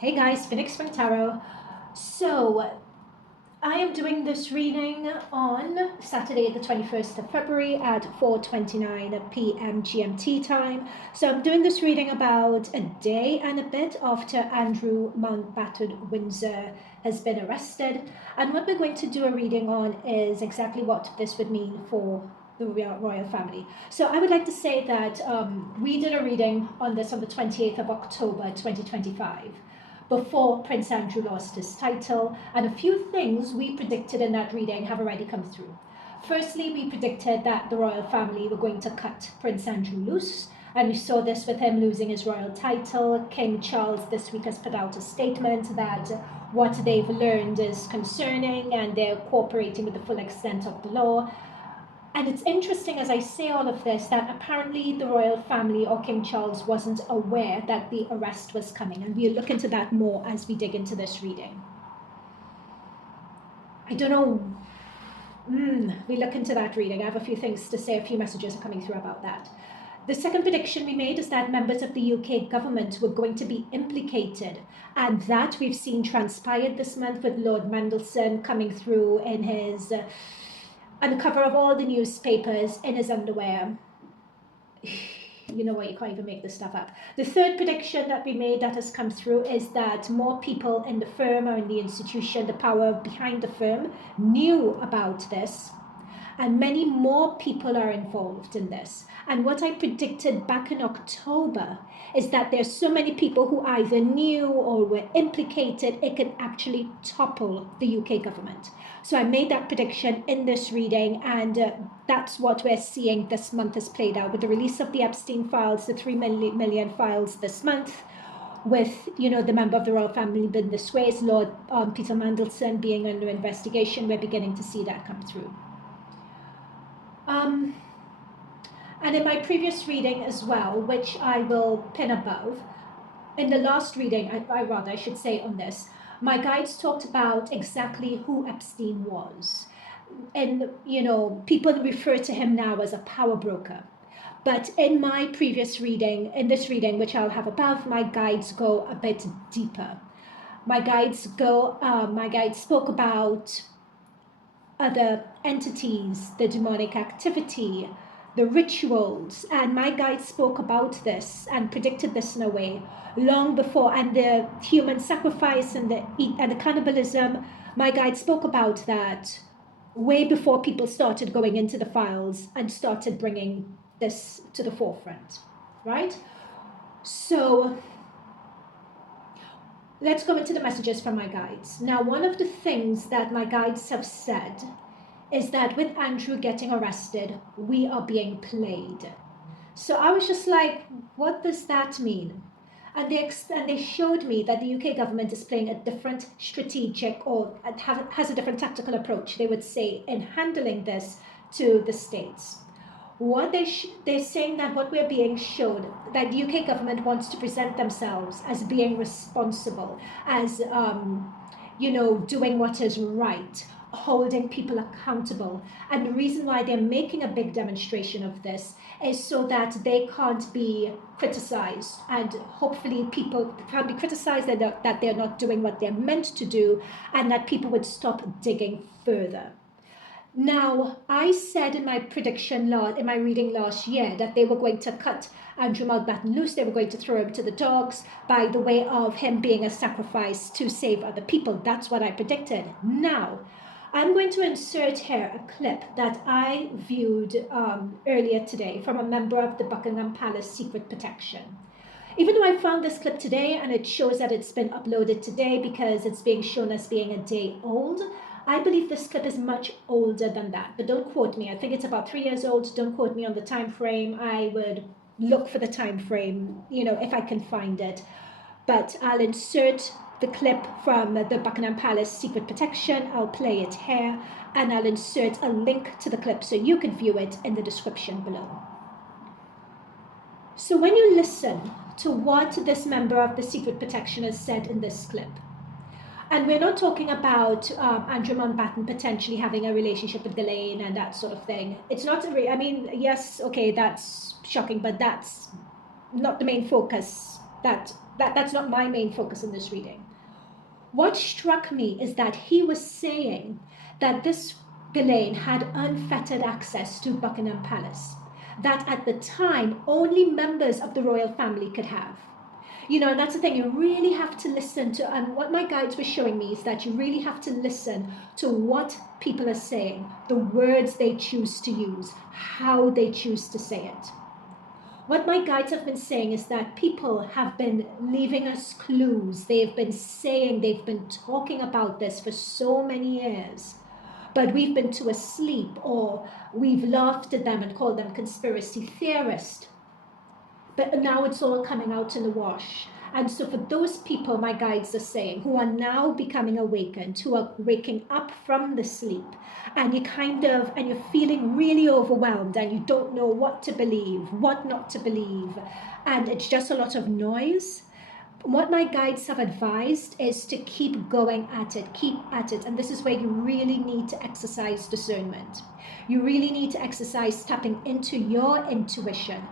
Hey guys, Phoenix from Tarot. So, I am doing this reading on Saturday, the 21st of February at 4:29 p.m. GMT time. So, I'm doing this reading about a day and a bit after Andrew Mountbatten Windsor has been arrested. And what we're going to do a reading on is exactly what this would mean for the royal family. So I would like to say that we did a reading on this on the 28th of October 2025 before Prince Andrew lost his title, and a few things we predicted in that reading have already come through. Firstly, we predicted that the royal family were going to cut Prince Andrew loose, and we saw this with him losing his royal title. King Charles this week has put out a statement that what they've learned is concerning and they're cooperating with the full extent of the law. And it's interesting as I say all of this that apparently the royal family or King Charles wasn't aware that the arrest was coming. And we'll look into that more as we dig into this reading. I don't know. We look into that reading. I have a few things to say. A few messages are coming through about that. The second prediction we made is that members of the UK government were going to be implicated. And that we've seen transpired this month with Lord Mandelson coming through in his... on the cover of all the newspapers in his underwear. You know what, you can't even make this stuff up. The third prediction that we made that has come through is that more people in the firm or in the institution, the power behind the firm, knew about this. And many more people are involved in this. And what I predicted back in October is that there's so many people who either knew or were implicated, it could actually topple the UK government. So I made that prediction in this reading, and that's what we're seeing this month has played out with the release of the Epstein files, the 3 million files this month, with, you know, the member of the royal family being disgraced, Lord Peter Mandelson being under investigation. We're beginning to see that come through. And in my previous reading as well, which I will pin above, in the last reading, I should say on this, my guides talked about exactly who Epstein was. And, you know, people refer to him now as a power broker. But in my previous reading, in this reading, which I'll have above, my guides go a bit deeper. My guides spoke about other entities, the demonic activity, the rituals, and my guides spoke about this and predicted this in a way long before, and the human sacrifice and the cannibalism. My guide spoke about that way before people started going into the files and started bringing this to the forefront, right? So let's go into the messages from my guides. Now, one of the things that my guides have said is that with Andrew getting arrested, we are being played. So I was just like, what does that mean? And they showed me that the UK government is playing a different strategic, or has a different tactical approach, they would say, in handling this to the States. What they're saying that what we're being showed, that the UK government wants to present themselves as being responsible, as, doing what is right, holding people accountable. And the reason why they're making a big demonstration of this is so that they can't be criticized, and hopefully people can be criticized that they're not doing what they're meant to do, and that people would stop digging further. Now, I said in my prediction, in my reading last year, that they were going to cut Andrew Mountbatten loose. They were going to throw him to the dogs by the way of him being a sacrifice to save other people. That's what I predicted. Now, I'm going to insert here a clip that I viewed earlier today from a member of the Buckingham Palace Secret Protection. Even though I found this clip today and it shows that it's been uploaded today because it's being shown as being a day old, I believe this clip is much older than that, but don't quote me. I think it's about 3 years old. Don't quote me on the time frame. I would look for the time frame, if I can find it. But I'll insert the clip from the Buckingham Palace Secret Protection. I'll play it here, and I'll insert a link to the clip so you can view it in the description below. So when you listen to what this member of the Secret Protection has said in this clip, and we're not talking about Andrew Mountbatten potentially having a relationship with Ghislaine and that sort of thing. It's not, yes, okay, that's shocking, but that's not the main focus that That's not my main focus in this reading. What struck me is that he was saying that this Ghislaine had unfettered access to Buckingham Palace, that at the time only members of the royal family could have. And that's the thing, you really have to listen to, and what my guides were showing me is that you really have to listen to what people are saying, the words they choose to use, how they choose to say it. What my guides have been saying is that people have been leaving us clues. They've been talking about this for so many years, but we've been too asleep, or we've laughed at them and called them conspiracy theorists. But now it's all coming out in the wash. And so for those people, my guides are saying, who are now becoming awakened, who are waking up from the sleep, and you're feeling really overwhelmed, and you don't know what to believe, what not to believe, and it's just a lot of noise. What my guides have advised is to keep going at it, keep at it. And this is where you really need to exercise discernment. You really need to exercise tapping into your intuition,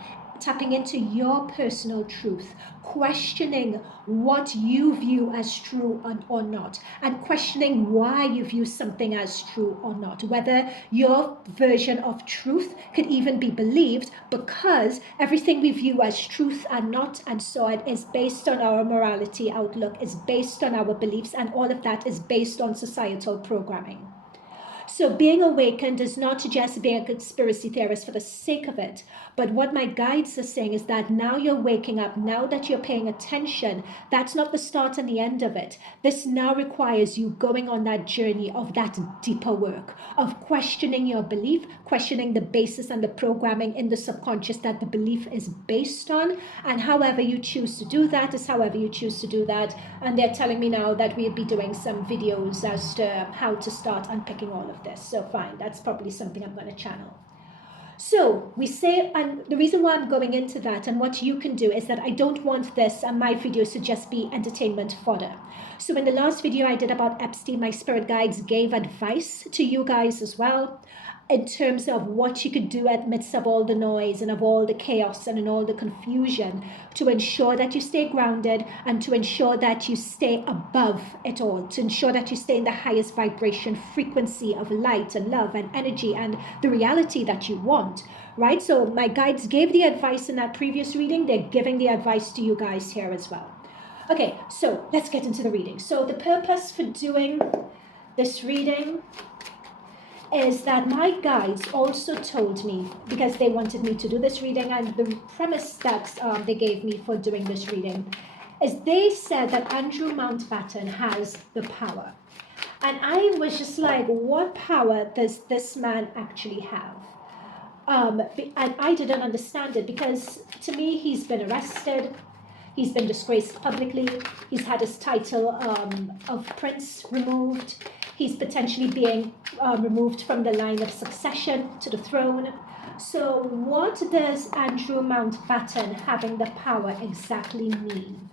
tapping into your personal truth, questioning what you view as true or not, and questioning why you view something as true or not, whether your version of truth could even be believed, because everything we view as truth and not and so on is based on our morality outlook, is based on our beliefs, and all of that is based on societal programming. So being awakened is not just being a conspiracy theorist for the sake of it, but what my guides are saying is that now you're waking up, now that you're paying attention, that's not the start and the end of it. This now requires you going on that journey of that deeper work, of questioning your belief, questioning the basis and the programming in the subconscious that the belief is based on, and however you choose to do that is however you choose to do that. And they're telling me now that we'll be doing some videos as to how to start unpicking all of this. So fine, that's probably something I'm going to channel. So we say, and the reason why I'm going into that and what you can do is that I don't want this and my videos to just be entertainment fodder. So in the last video I did about Epstein, my spirit guides gave advice to you guys as well, in terms of what you could do amidst of all the noise and of all the chaos and in all the confusion to ensure that you stay grounded and to ensure that you stay above it all, to ensure that you stay in the highest vibration frequency of light and love and energy and the reality that you want, right? So my guides gave the advice in that previous reading. They're giving the advice to you guys here as well. Okay, so let's get into the reading. So the purpose for doing this reading is that my guides also told me, because they wanted me to do this reading, and the premise that they gave me for doing this reading is they said that Andrew Mountbatten has the power. And I was just like, what power does this man actually have? And I didn't understand it, because to me, he's been arrested, he's been disgraced publicly, he's had his title of prince removed, he's potentially being removed from the line of succession to the throne. So what does Andrew Mountbatten having the power exactly mean?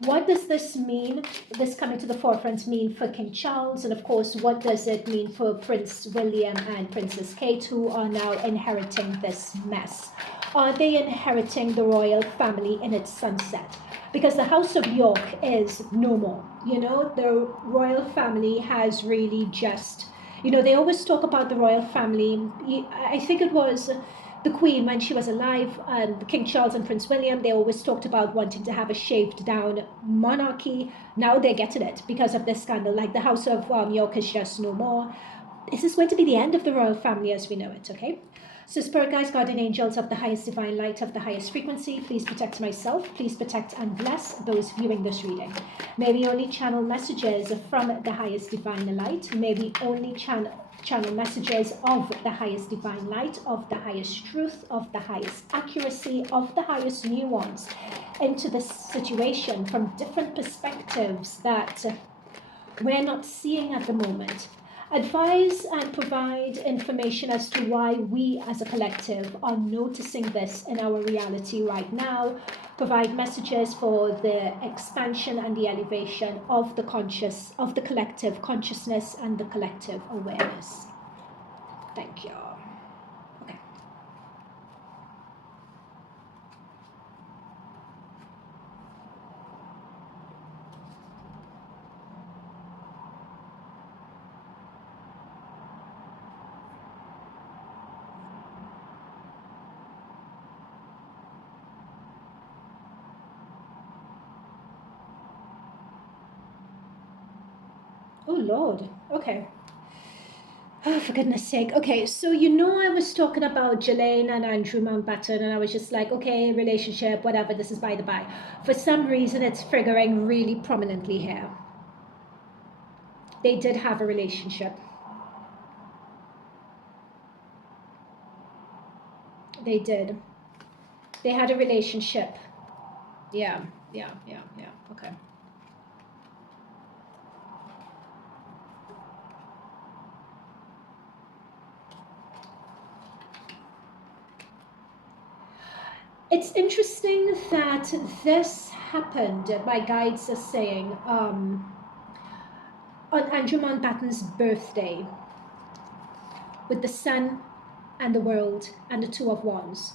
What does this mean, this coming to the forefront, mean for King Charles? And of course, what does it mean for Prince William and Princess Kate, who are now inheriting this mess? Are they inheriting the royal family in its sunset? Because the House of York is no more. The royal family has really just, they always talk about the royal family. I think it was the Queen when she was alive, and King Charles and Prince William, they always talked about wanting to have a shaved down monarchy. Now they're getting it because of this scandal. Like the House of York is just no more. This is going to be the end of the royal family as we know it, okay? So spirit guides, guardian angels of the highest divine light, of the highest frequency, please protect myself, please protect and bless those viewing this reading. May we only channel messages from the highest divine light. May we only channel messages of the highest divine light, of the highest truth, of the highest accuracy, of the highest nuance into this situation from different perspectives that we're not seeing at the moment. Advise and provide information as to why we as a collective are noticing this in our reality right now. Provide messages for the expansion and the elevation of the collective consciousness and the collective awareness. Thank you. Okay. Lord. Okay. Oh, for goodness sake. Okay, so you know I was talking about Jelaine and Andrew Mountbatten, and I was just like, okay, relationship, whatever, this is by the by. For some reason, it's figuring really prominently here. They did have a relationship. They did. They had a relationship. Yeah. Okay. It's interesting that this happened, my guides are saying, on Andrew Mountbatten's birthday, with the sun and the world and the Two of Wands.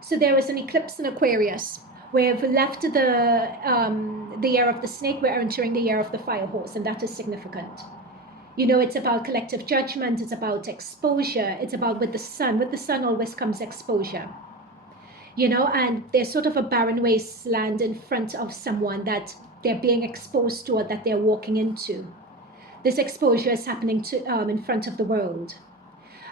So there is an eclipse in Aquarius. We've left the year of the snake, we're entering the year of the fire horse, and that is significant. You know, it's about collective judgment, it's about exposure, it's about with the sun always comes exposure. You know, and there's sort of a barren wasteland in front of someone that they're being exposed to or that they're walking into. This exposure is happening to in front of the world.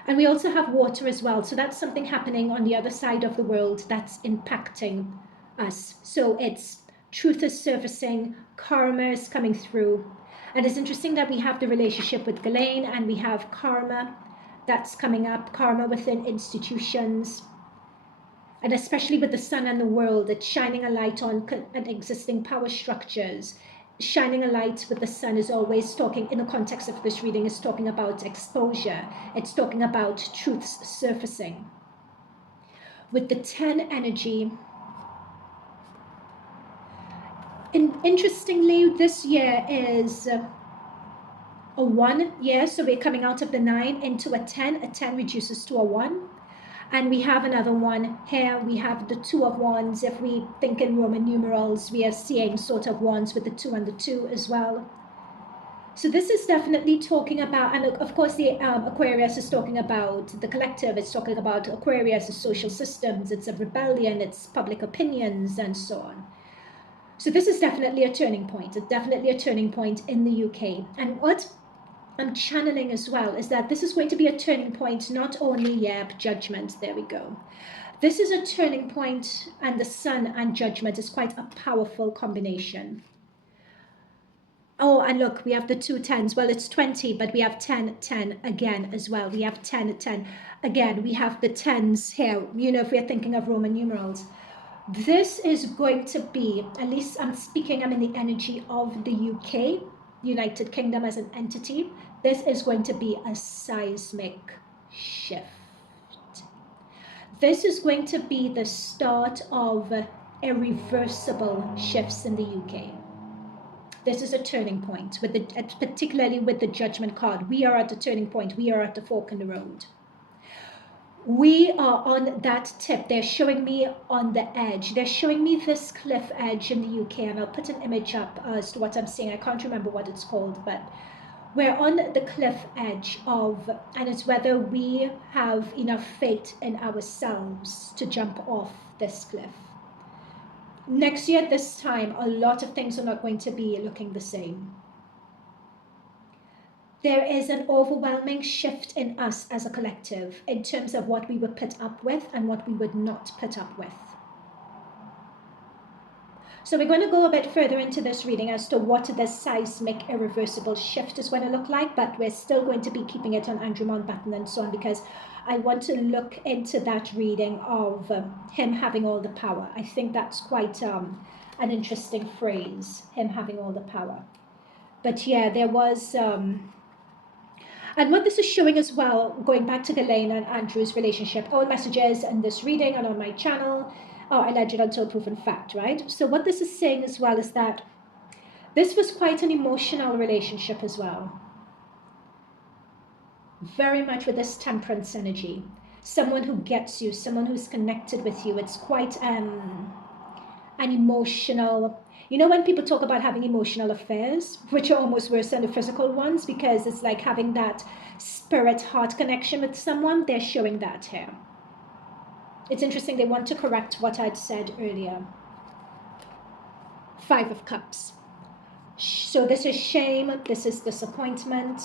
And we also have water as well. So that's something happening on the other side of the world that's impacting us. So it's truth is surfacing, karma is coming through. And it's interesting that we have the relationship with Ghislaine and we have karma that's coming up, karma within institutions. And especially with the sun and the world, it's shining a light on existing power structures. Shining a light with the sun is always talking, in the context of this reading, is talking about exposure. It's talking about truths surfacing. With the 10 energy, interestingly, this year is a 1 year, so we're coming out of the 9 into a 10. A 10 reduces to a 1. And we have another one here. We have the Two of Wands. If we think in Roman numerals, we are seeing sort of wands with the 2 and the 2 as well. So this is definitely talking about, and of course the Aquarius is talking about the collective. It's talking about Aquarius, the social systems. It's a rebellion. It's public opinions and so on. So this is definitely a turning point. It's definitely a turning point in the UK. And what I'm channeling as well is that this is going to be a turning point, not only judgment, there we go. This is a turning point, and the sun and judgment is quite a powerful combination. Oh, and look, we have the 2 10s. Well, it's 20, but we have 10 10 again as well. We have 10 10 again. We have the 10s here, you know, if we're thinking of Roman numerals. This is going to be, at least I'm in the energy of the UK, United Kingdom as an entity. This is going to be a seismic shift. This is going to be the start of irreversible shifts in the UK. This is a turning point, particularly with the Judgment card. We are at a turning point. We are at the fork in the road. We are on that tip. They're showing me on the edge. They're showing me this cliff edge in the UK, and I'll put an image up as to what I'm seeing. I can't remember what it's called, but we're on the cliff edge of, and it's whether we have enough faith in ourselves to jump off this cliff. Next year at this time, a lot of things are not going to be looking the same. There is an overwhelming shift in us as a collective in terms of what we would put up with and what we would not put up with. So we're going to go a bit further into this reading as to what this seismic irreversible shift is going to look like, but we're still going to be keeping it on Andrew Mountbatten and so on, because I want to look into that reading of him having all the power. I think that's quite an interesting phrase, him having all the power. But yeah, there was... and what this is showing as well, going back to Ghislaine and Andrew's relationship, all messages in this reading and on my channel are alleged until proven fact, right? So what this is saying as well is that this was quite an emotional relationship as well. Very much with this temperance energy. Someone who gets you, someone who's connected with you. It's quite an emotional... You know, when people talk about having emotional affairs, which are almost worse than the physical ones, because it's like having that spirit-heart connection with someone, they're showing that here. It's interesting, they want to correct what I'd said earlier. 5 of Cups. So this is shame, this is disappointment.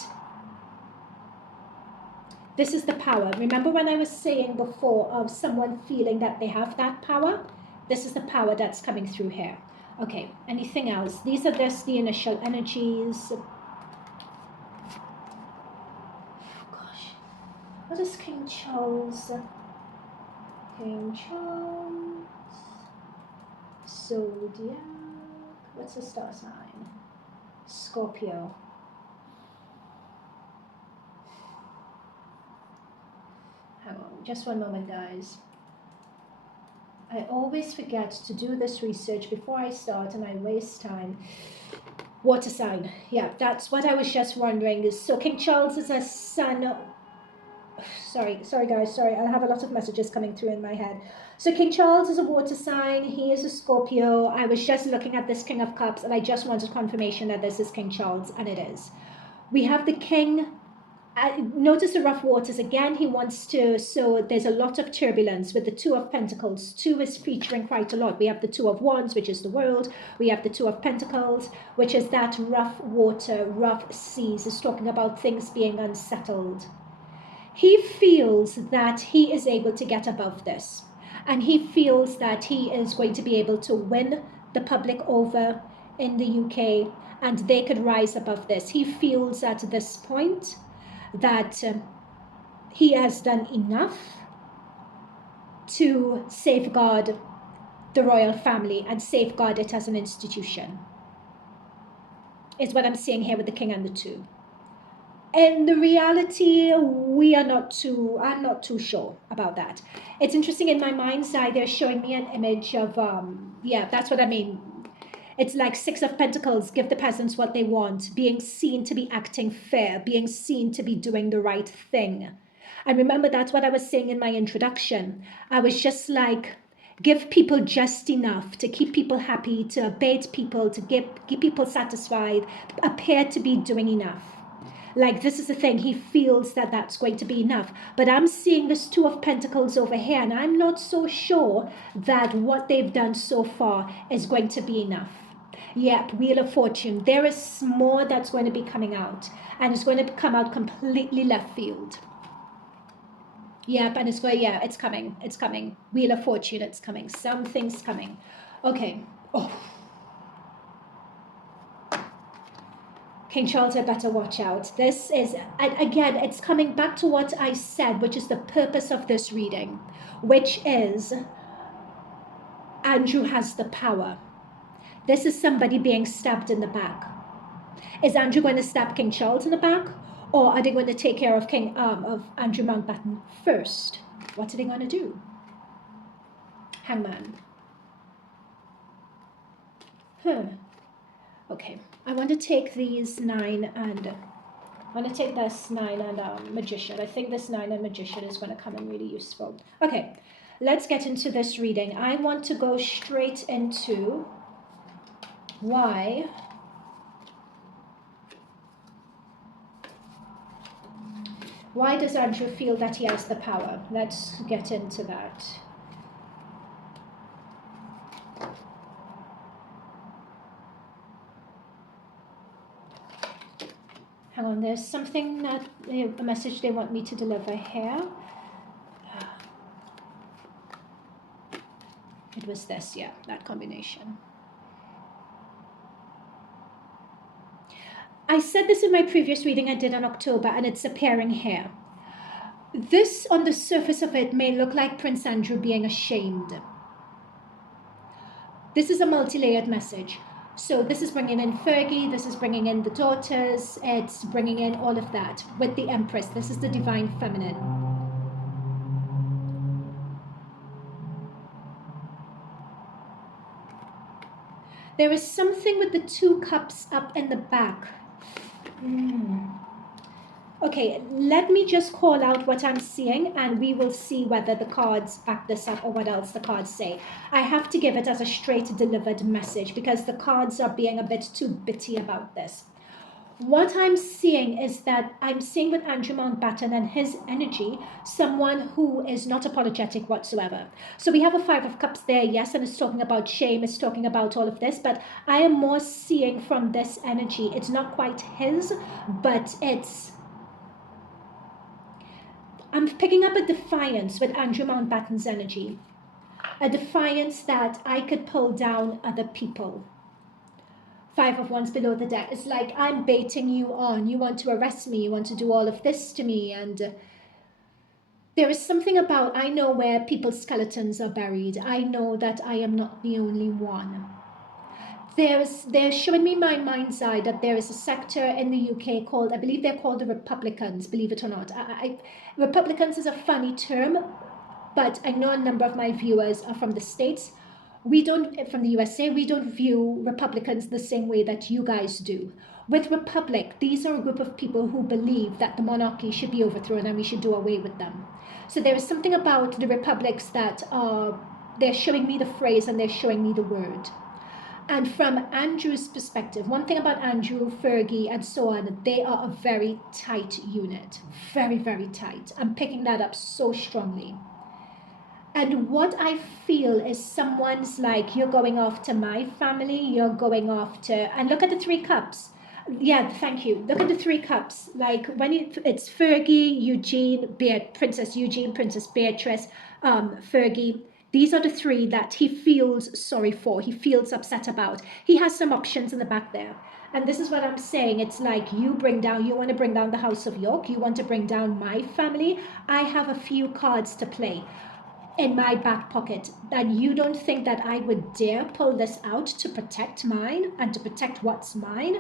This is the power. Remember when I was saying before of someone feeling that they have that power? This is the power that's coming through here. Okay, anything else? These are just the initial energies. Oh gosh, what is King Charles? King Charles, Zodiac, what's the star sign? Scorpio. Hang on, just one moment, guys. I always forget to do this research before I start and I waste time. Water sign. Yeah, that's what I was just wondering. So King Charles is a son. Sorry guys, sorry. I'll have a lot of messages coming through in my head. So King Charles is a water sign. He is a Scorpio. I was just looking at this King of Cups and I just wanted confirmation that this is King Charles, and it is. We have the King. Notice the rough waters again. He wants to, so there's a lot of turbulence with the Two of Pentacles. Two is featuring quite a lot. We have the Two of Wands, which is the world. We have the Two of Pentacles, which is that rough water, rough seas. It's talking about things being unsettled. He feels that he is able to get above this, and he feels that he is going to be able to win the public over in the UK, and they could rise above this. He feels at this point that he has done enough to safeguard the royal family and safeguard it as an institution, is what I'm seeing here with the King and the Two. In the reality, I'm not too sure about that. It's interesting, in my mind's eye, they're showing me an image of, yeah, that's what I mean. It's like Six of Pentacles, give the peasants what they want, being seen to be acting fair, being seen to be doing the right thing. And remember, that's what I was saying in my introduction. I was just like, give people just enough to keep people happy, to abate people, to keep people satisfied, appear to be doing enough. Like, this is the thing, he feels that that's going to be enough. But I'm seeing this Two of Pentacles over here, and I'm not so sure that what they've done so far is going to be enough. Yep, Wheel of Fortune. There is more that's going to be coming out, and it's going to come out completely left field. Yep, and it's going, yeah, it's coming. It's coming. Wheel of Fortune, it's coming. Something's coming. Okay. Oh. King Charles had better watch out. This is, and again, it's coming back to what I said, which is the purpose of this reading, which is Andrew has the power. This is somebody being stabbed in the back. Is Andrew going to stab King Charles in the back, or are they going to take care of Andrew Mountbatten first? What are they going to do? Hangman. Okay, I want to take these 9 and I want to take this 9 and Magician. I think this 9 and Magician is going to come in really useful. Okay, let's get into this reading. I want to go straight into why does Andrew feel that he has the power? Let's get into that. Hang on, there's something that, a message they want me to deliver here. It was this, yeah, that combination. I said this in my previous reading I did in October, and it's appearing here. This, on the surface of it, may look like Prince Andrew being ashamed. This is a multi-layered message. So this is bringing in Fergie, this is bringing in the daughters, it's bringing in all of that with the Empress. This is the divine feminine. There is something with the 2 cups up in the back. Okay, let me just call out what I'm seeing and we will see whether the cards back this up or what else the cards say. I have to give it as a straight delivered message because the cards are being a bit too bitty about this. what I'm seeing is that I'm seeing with Andrew Mountbatten and his energy, someone who is not apologetic whatsoever. So we have a Five of Cups there, yes, and it's talking about shame, it's talking about all of this, but I am more seeing from this energy, it's not quite his, but I'm picking up a defiance with Andrew Mountbatten's energy. A defiance that I could pull down other people. Five of Wands below the deck. It's like, I'm baiting you on. You want to arrest me. You want to do all of this to me. And there is something about, I know where people's skeletons are buried. I know that I am not the only one. They're showing me my mind's eye that there is a sector in the UK called, I believe they're called the Republicans, believe it or not. Republicans is a funny term, but I know a number of my viewers are from the States. From the USA, we don't view Republicans the same way that you guys do. With Republic, these are a group of people who believe that the monarchy should be overthrown and we should do away with them. So there is something about the Republics that they're showing me the phrase and they're showing me the word. And from Andrew's perspective, one thing about Andrew, Fergie, and so on, they are a very tight unit. Very, very tight. I'm picking that up so strongly. And what I feel is someone's like, you're going after my family, you're going after, and look at the Three Cups. Yeah, thank you. Look at the Three Cups. Like when it's Fergie, Eugene, Princess Eugene, Princess Beatrice, Fergie. These are the three that he feels sorry for, he feels upset about. He has some options in the back there. And this is what I'm saying. It's like you want to bring down the House of York. You want to bring down my family. I have a few cards to play in my back pocket, and you don't think that I would dare pull this out to protect mine and to protect what's mine?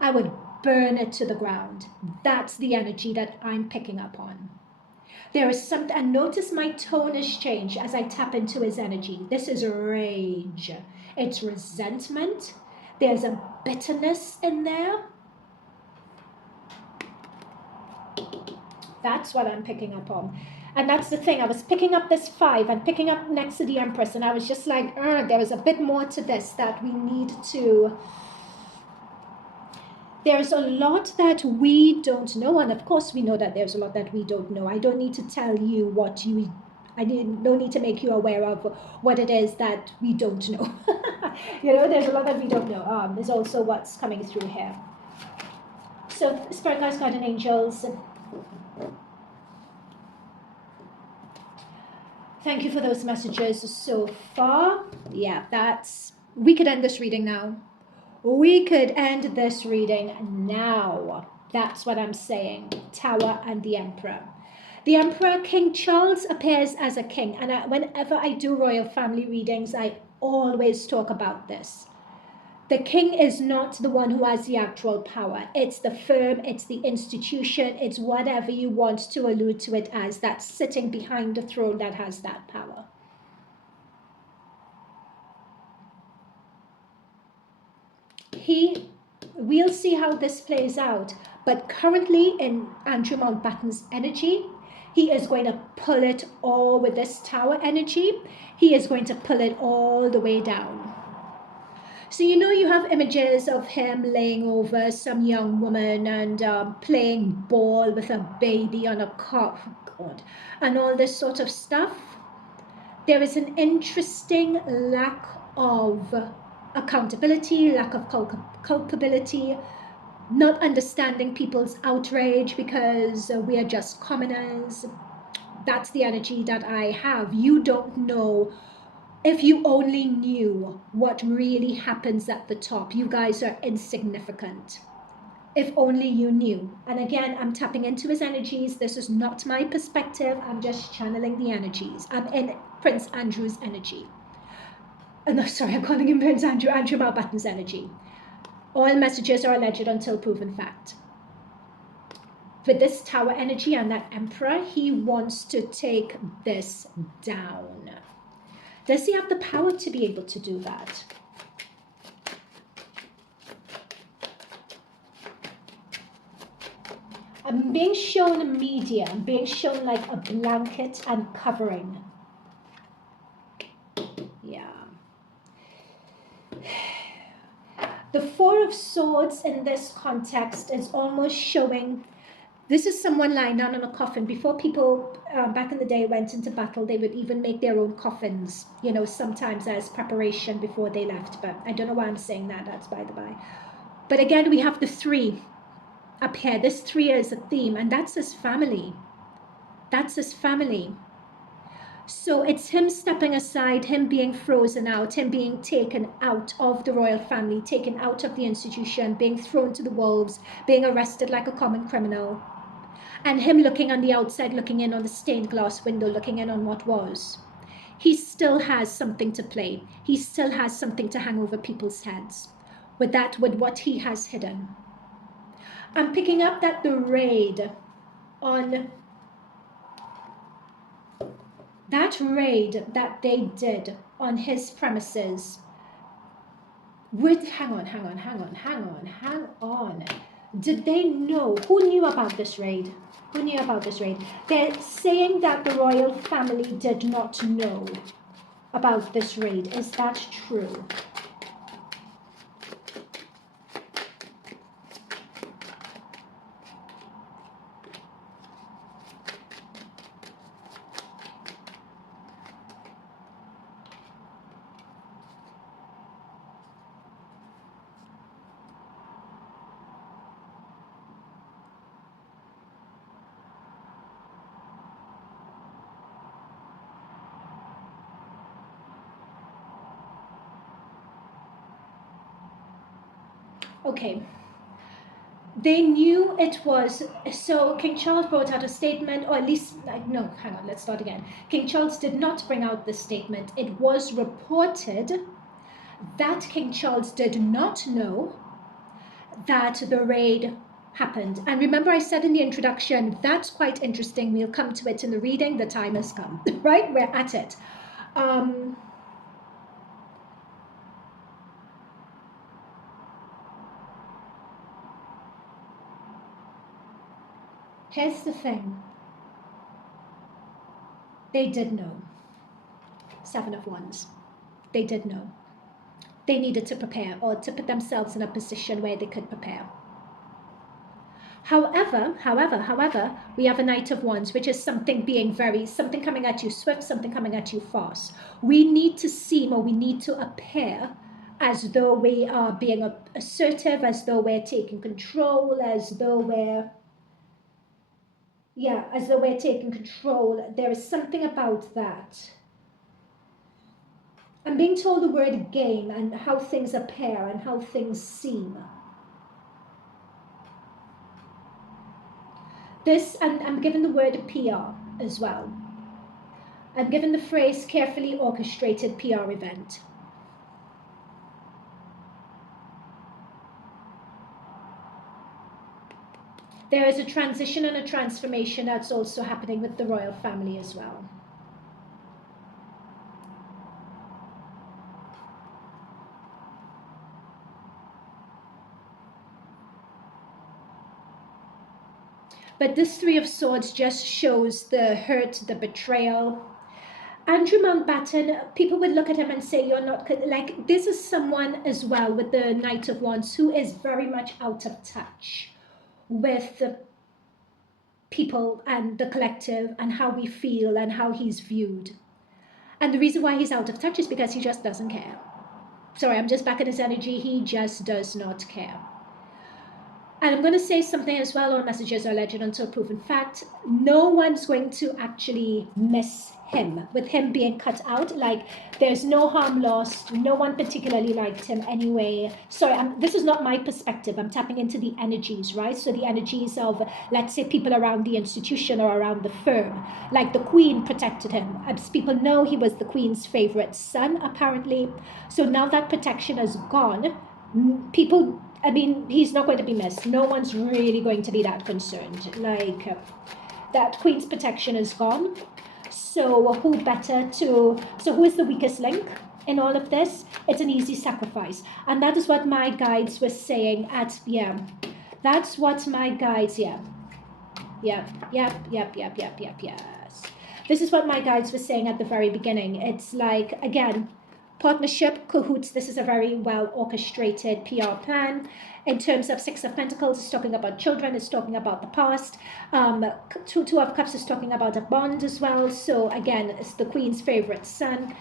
I would burn it to the ground. That's the energy that I'm picking up on. There is something, and notice my tone has changed as I tap into his energy. This is rage. It's resentment. There's a bitterness in there. That's what I'm picking up on. And that's the thing. I was picking up this 5 and picking up next to the Empress, and I was just like, there is a bit more to this that we need to... There's a lot that we don't know, and of course we know that there's a lot that we don't know. I don't need to tell you what you... don't need to make you aware of what it is that we don't know. There's a lot that we don't know. There's also what's coming through here. So, Spirit Guides, Guardian Angels... Thank you for those messages so far. Yeah, we could end this reading now. We could end this reading now. That's what I'm saying. Tower and the Emperor. The Emperor, King Charles, appears as a king. And whenever I do royal family readings, I always talk about this. The king is not the one who has the actual power. It's the firm, it's the institution, it's whatever you want to allude to it as, that's sitting behind the throne that has that power. We'll see how this plays out, but currently in Andrew Mountbatten's energy, he is going to pull it all with this tower energy. He is going to pull it all the way down. So you have images of him laying over some young woman and playing ball with a baby on a cot, and all this sort of stuff. There is an interesting lack of accountability, lack of culpability, not understanding people's outrage because we are just commoners. That's the energy that I have. You don't know. If you only knew what really happens at the top, you guys are insignificant. If only you knew. And again, I'm tapping into his energies. This is not my perspective. I'm just channeling the energies. I'm in Prince Andrew's energy. No, sorry, I'm calling him Prince Andrew. Andrew Mountbatten's energy. All messages are alleged until proven fact. With this tower energy and that Emperor, he wants to take this down. Does he have the power to be able to do that? I'm being shown a media. I'm being shown like a blanket and covering. Yeah. The Four of Swords in this context is almost showing, this is someone lying down in a coffin. Before people back in the day went into battle, they would even make their own coffins, you know, sometimes as preparation before they left. But I don't know why I'm saying that, that's by the by. But again, we have the 3 up here. This 3 is a theme, and that's his family. That's his family. So it's him stepping aside, him being frozen out, him being taken out of the royal family, taken out of the institution, being thrown to the wolves, being arrested like a common criminal, and him looking on the outside, looking in on the stained glass window, looking in on what was. He still has something to play. He still has something to hang over people's heads with what he has hidden. I'm picking up that the raid that they did on his premises hang on. Did they know? Who knew about this raid? Who knew about this raid? They're saying that the royal family did not know about this raid. Is that true? Okay, they knew it was, so King Charles brought out a statement, or at least, no, hang on, let's start again. King Charles did not bring out this statement. It was reported that King Charles did not know that the raid happened. And remember I said in the introduction, that's quite interesting. We'll come to it in the reading. The time has come, right? We're at it. Here's the thing. They did know. 7 of Wands. They did know. They needed to prepare, or to put themselves in a position where they could prepare. However, we have a Knight of Wands, which is something coming at you swift, something coming at you fast. We need to seem, or we need to appear as though we are being assertive, as though we're taking control, as though we're taking control. There is something about that. I'm being told the word game and how things appear and how things seem. This, and I'm given the word PR as well. I'm given the phrase carefully orchestrated PR event. There is a transition and a transformation that's also happening with the royal family as well. But this 3 of Swords just shows the hurt, the betrayal. Andrew Mountbatten, people would look at him and say, you're not, like, this is someone as well with the Knight of Wands who is very much out of touch with the people and the collective and how we feel and how he's viewed. And the reason why he's out of touch is because he just doesn't care. Sorry, I'm just back in his energy. He just does not care. And I'm going to say something as well on messages are legend until proven fact. No one's going to actually miss him, with him being cut out. Like, there's no harm lost. No one particularly liked him anyway. Sorry, this is not my perspective. I'm tapping into the energies, right? So the energies of, let's say, people around the institution or around the firm. Like the Queen protected him. As people know, he was the Queen's favorite son, apparently. So now that protection is gone, people... I mean, he's not going to be missed. No one's really going to be that concerned. Like, that Queen's protection is gone. So who is the weakest link in all of this? It's an easy sacrifice. And that is what my guides were saying that's what my guides, yes. This is what my guides were saying at the very beginning. It's like, again, Partnership, cahoots, this is a very well orchestrated PR plan. In terms of Six of Pentacles, it's talking about children, it's talking about the past. Two of Cups is talking about a bond as well. So again, it's the Queen's favorite son.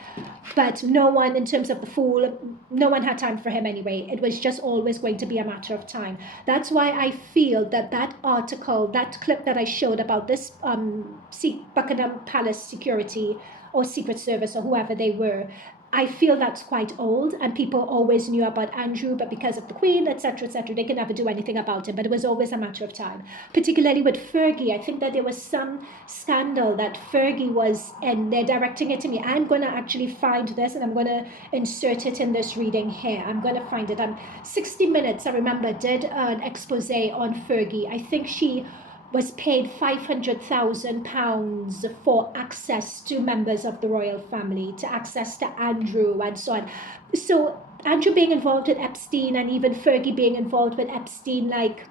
But no one, in terms of the Fool, no one had time for him anyway. It was just always going to be a matter of time. That's why I feel that that article, that clip that I showed about this Buckingham Palace security or Secret Service or whoever they were, I feel that's quite old, and people always knew about Andrew, but because of the Queen, etc., they could never do anything about it. But it was always a matter of time, particularly with Fergie. I think that there was some scandal that Fergie was, and they're directing it to me. I'm going to actually find this, and I'm going to insert it in this reading here. I'm going to find it. 60 Minutes, I remember, did an expose on Fergie. I think she was paid £500,000 for access to members of the royal family, to access to Andrew and so on. So Andrew being involved with Epstein and even Fergie being involved with Epstein, like,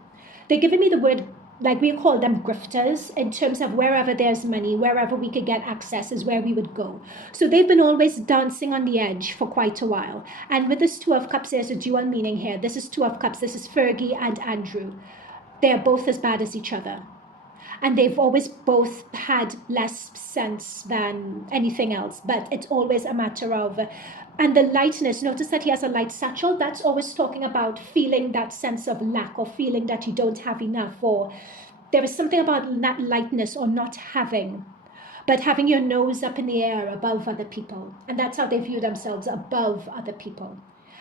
they're giving me the word, like, we call them grifters, in terms of wherever there's money, wherever we could get access is where we would go. So they've been always dancing on the edge for quite a while. And with this Two of Cups, there's a dual meaning here. This is Two of Cups. This is Fergie and Andrew. They're both as bad as each other. And they've always both had less sense than anything else. But it's always a matter of... And the lightness, notice that he has a light satchel. That's always talking about feeling that sense of lack or feeling that you don't have enough. Or there is something about that lightness or not having. But having your nose up in the air above other people. And that's how they view themselves, above other people.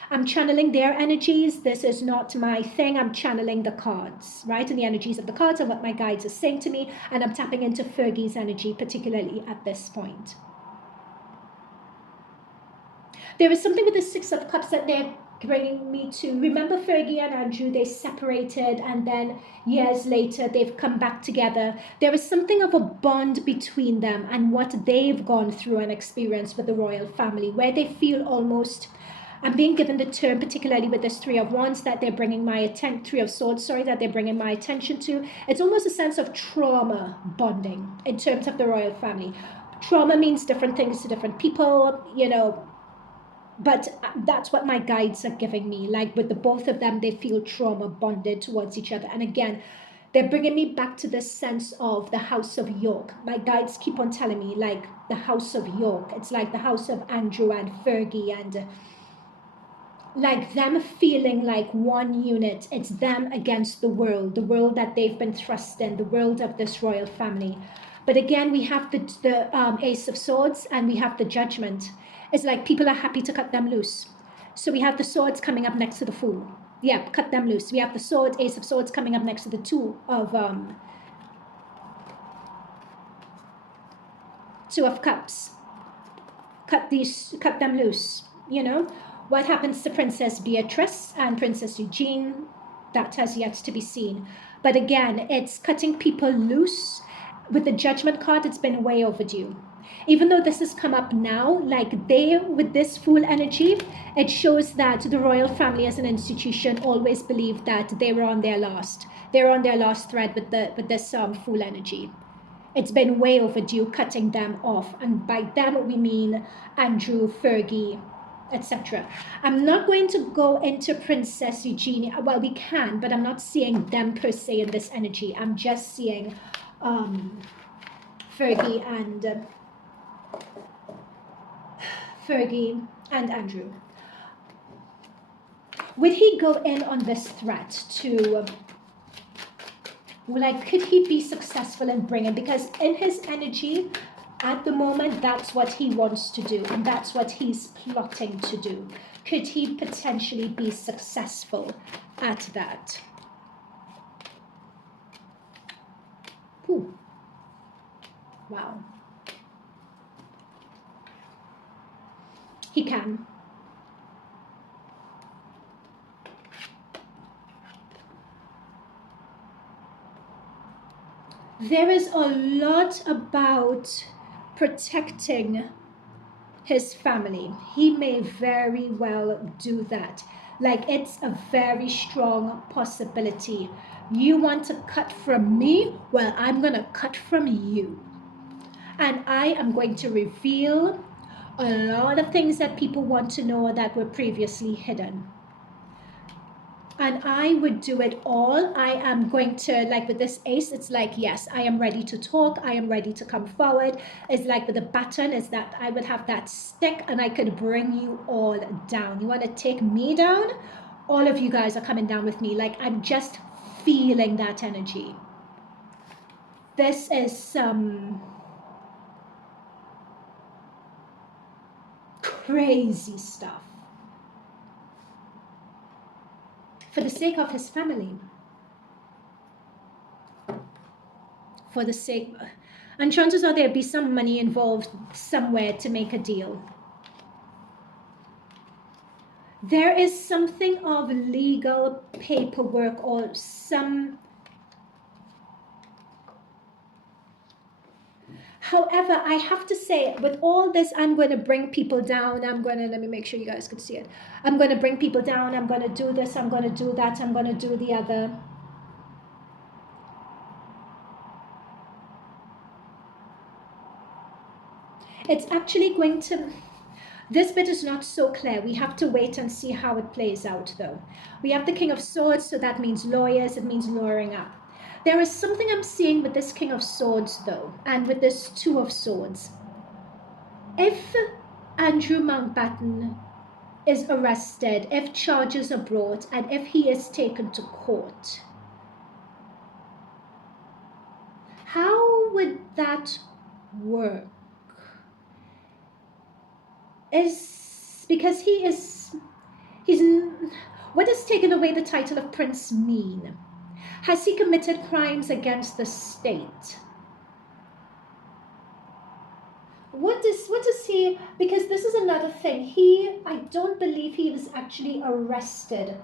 I'm channeling their energies. This is not my thing. I'm channeling the cards, right? And the energies of the cards and what my guides are saying to me. And I'm tapping into Fergie's energy, particularly at this point. There is something with the Six of Cups that they're bringing me to. Remember Fergie and Andrew, they separated and then years later they've come back together. There is something of a bond between them and what they've gone through and experienced with the royal family, where they feel almost... I'm being given the term, particularly with this Three of Wands, that they're bringing my attention, Three of Swords, sorry, that they're bringing my attention to. It's almost a sense of trauma bonding in terms of the royal family. Trauma means different things to different people, you know, but that's what my guides are giving me. Like with the both of them, they feel trauma bonded towards each other. And again, they're bringing me back to this sense of the House of York. My guides keep on telling me, like, the House of York. It's like the house of Andrew and Fergie and... like them feeling like one unit. It's them against the world that they've been thrust in, the world of this royal family. But again, we have the Ace of Swords and we have the Judgment. It's like people are happy to cut them loose. So we have the Swords coming up next to the Fool. Yeah, cut them loose. We have the Sword, Ace of Swords coming up next to the Two of Cups. Cut them loose, you know. What happens to Princess Beatrice and Princess Eugene? That has yet to be seen. But again, it's cutting people loose. With the Judgment card, it's been way overdue. Even though this has come up now, like with this Fool energy, it shows that the royal family as an institution always believed that they were on their last. They're on their last thread with this Fool energy. It's been way overdue cutting them off. And by them, we mean Andrew, Fergie, etc. I'm not going to go into Princess Eugenie. Well, we can, but I'm not seeing them per se in this energy. I'm just seeing Fergie and Andrew. Would he go in on this threat to, like, could he be successful in bringing, because in his energy, at the moment, that's what he wants to do, and that's what he's plotting to do. Could he potentially be successful at that? Ooh. Wow. He can. There is a lot about protecting his family. He may very well do that. Like, it's a very strong possibility. You want to cut from me? Well, I'm going to cut from you. And I am going to reveal a lot of things that people want to know that were previously hidden. And I would do it all. I am going to, like with this ace, it's like, yes, I am ready to talk. I am ready to come forward. It's like with the button, is that I would have that stick and I could bring you all down. You want to take me down? All of you guys are coming down with me. Like, I'm just feeling that energy. This is some crazy stuff. For the sake of his family. For the sake, and chances are there'll be some money involved somewhere to make a deal. There is something of legal paperwork or some. However, I have to say, with all this, I'm going to bring people down. Let me make sure you guys could see it. I'm going to bring people down. I'm going to do this. I'm going to do that. I'm going to do the other. It's actually going to, this bit is not so clear. We have to wait and see how it plays out though. We have the King of Swords, so that means lawyers, it means lawyering up. There is something I'm seeing with this King of Swords though, and with this Two of Swords. If Andrew Mountbatten is arrested, if charges are brought, and if he is taken to court, how would that work? Is because he's what does taking away the title of prince mean? Has he committed crimes against the state? What does he, because this is another thing, I don't believe he was actually arrested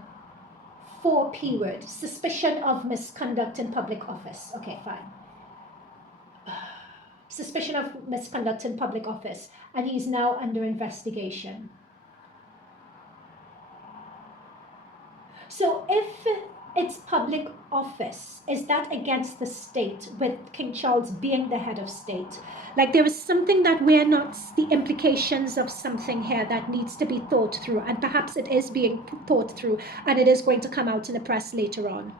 for period suspicion of misconduct in public office. Okay, fine. Suspicion of misconduct in public office, and he's now under investigation. So if it's public office, is that against the state, with King Charles being the head of state? Like, there is something that we're not, the implications of something here that needs to be thought through, and perhaps it is being thought through, and it is going to come out in the press later on.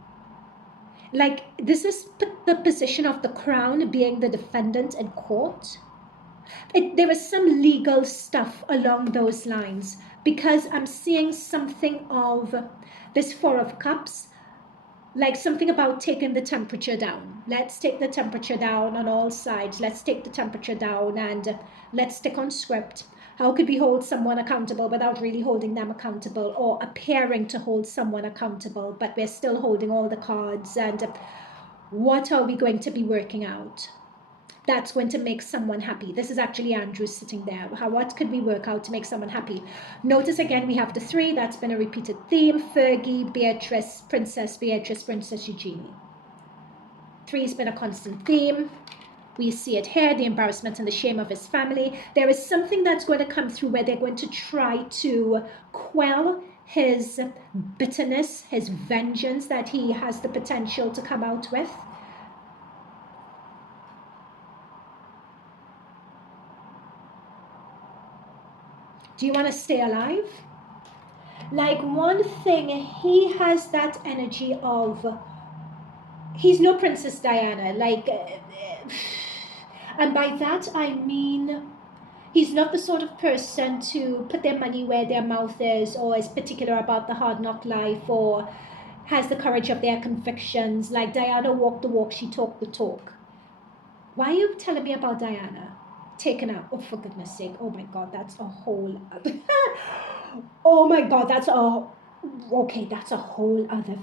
Like, this is the position of the crown being the defendant in court. There is some legal stuff along those lines, because I'm seeing something of this Four of Cups, like something about taking the temperature down. Let's take the temperature down on all sides. Let's take the temperature down and let's stick on script. How could we hold someone accountable without really holding them accountable, or appearing to hold someone accountable, but we're still holding all the cards? And what are we going to be working out that's going to make someone happy? This is actually Andrew sitting there. What could we work out to make someone happy? Notice again, we have the three. That's been a repeated theme. Fergie, Beatrice, Princess Eugenie. Three has been a constant theme. We see it here, the embarrassment and the shame of his family. There is something that's going to come through where they're going to try to quell his bitterness, his vengeance that he has the potential to come out with. Do you want to stay alive? Like, one thing, he has that energy of, he's no Princess Diana, like, and by that I mean, he's not the sort of person to put their money where their mouth is, or is particular about the hard knock life, or has the courage of their convictions. Like, Diana walked the walk, she talked the talk. Why are you telling me about Diana? Taken out. Oh, for goodness sake. Oh my God, that's a whole other. Oh my God, that's a whole other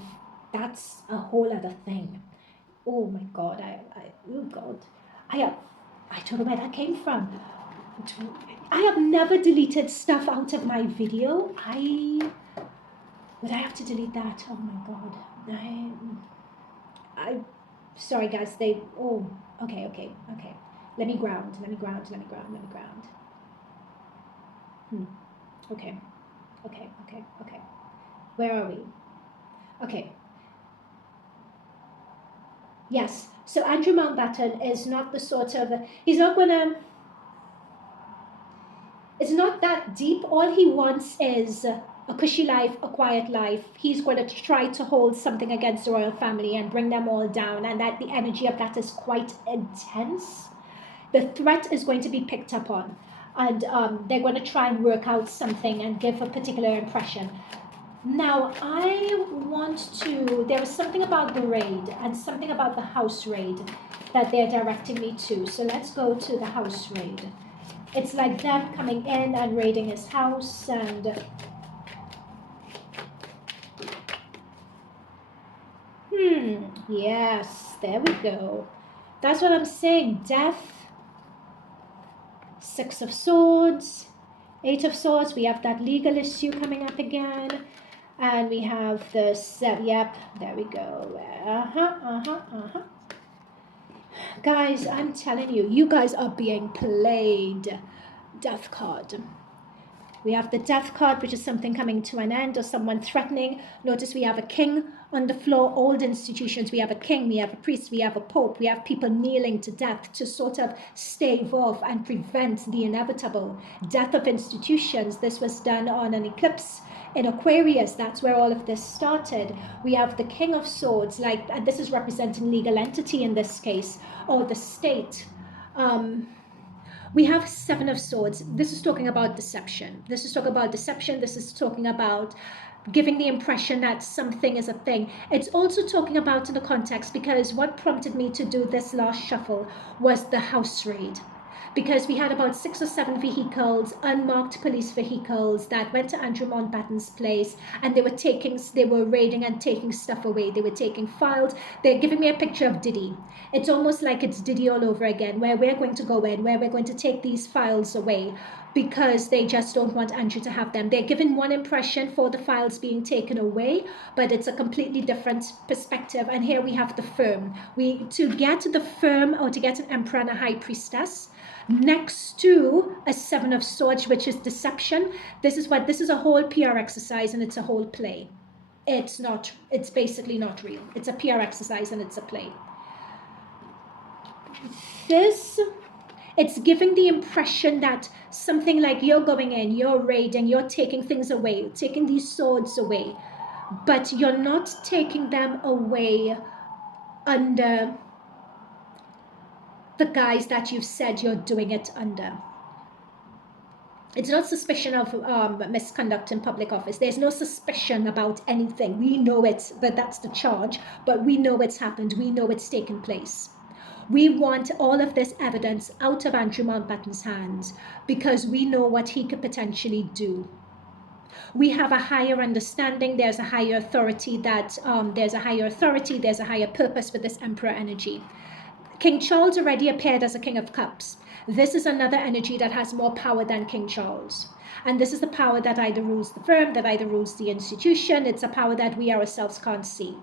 thing. Oh my God, oh God, I don't know where that came from. I have never deleted stuff out of my video. Would I have to delete that? Oh my God, sorry guys, okay. Let me ground. Okay. Where are we? Okay. Yes. So Andrew Mountbatten is not the sort of, he's not gonna, it's that deep. All he wants is a cushy life, a quiet life. He's going to try to hold something against the royal family and bring them all down, and that the energy of that is quite intense. The threat is going to be picked up on, and they're going to try and work out something and give a particular impression. Now, I want to, there was something about the raid and something about the house raid that they're directing me to. So let's go to the house raid. It's like them coming in and raiding his house, and yes, there we go. That's what I'm saying. Death, Six of Swords, Eight of Swords. We have that legal issue coming up again. And we have the yep, there we go. Guys, I'm telling you, you guys are being played. Death card. We have the death card, which is something coming to an end or someone threatening. Notice we have a king on the floor, old institutions. We have a king, we have a priest, we have a pope. We have people kneeling to death to sort of stave off and prevent the inevitable death of institutions. This was done on an eclipse in Aquarius. That's where all of this started. We have the King of Swords, like, and this is representing legal entity in this case, or the state. We have Seven of Swords. This is talking about deception. This is talking about deception. This is talking about giving the impression that something is a thing. It's also talking about in the context, because what prompted me to do this last shuffle was the house raid. Because we had about 6 or 7 vehicles, unmarked police vehicles, that went to Andrew Mountbatten's place, and they were raiding and taking stuff away. They were taking files. They're giving me a picture of Diddy. It's almost like it's Diddy all over again, where we're going to go in, where we're going to take these files away, because they just don't want Andrew to have them. They're given one impression for the files being taken away, but it's a completely different perspective. And here we have the firm. To get the firm, or to get an emperor and a high priestess, next to a Seven of Swords, which is deception. This is a whole PR exercise, and it's a whole play. It's basically not real. It's a PR exercise and it's a play. It's giving the impression that something like you're going in, you're raiding, you're taking things away, taking these swords away, but you're not taking them away under the guise that you've said you're doing it under. It's not suspicion of misconduct in public office. There's no suspicion about anything. We know it, but that's the charge, but we know it's happened. We know it's taken place. We want all of this evidence out of Andrew Mountbatten's hands, because we know what he could potentially do. We have a higher understanding. There's a higher authority there's a higher purpose for this emperor energy. King Charles already appeared as a King of Cups. This is another energy that has more power than King Charles. And this is the power that either rules the firm, that either rules the institution. It's a power that we ourselves can't see.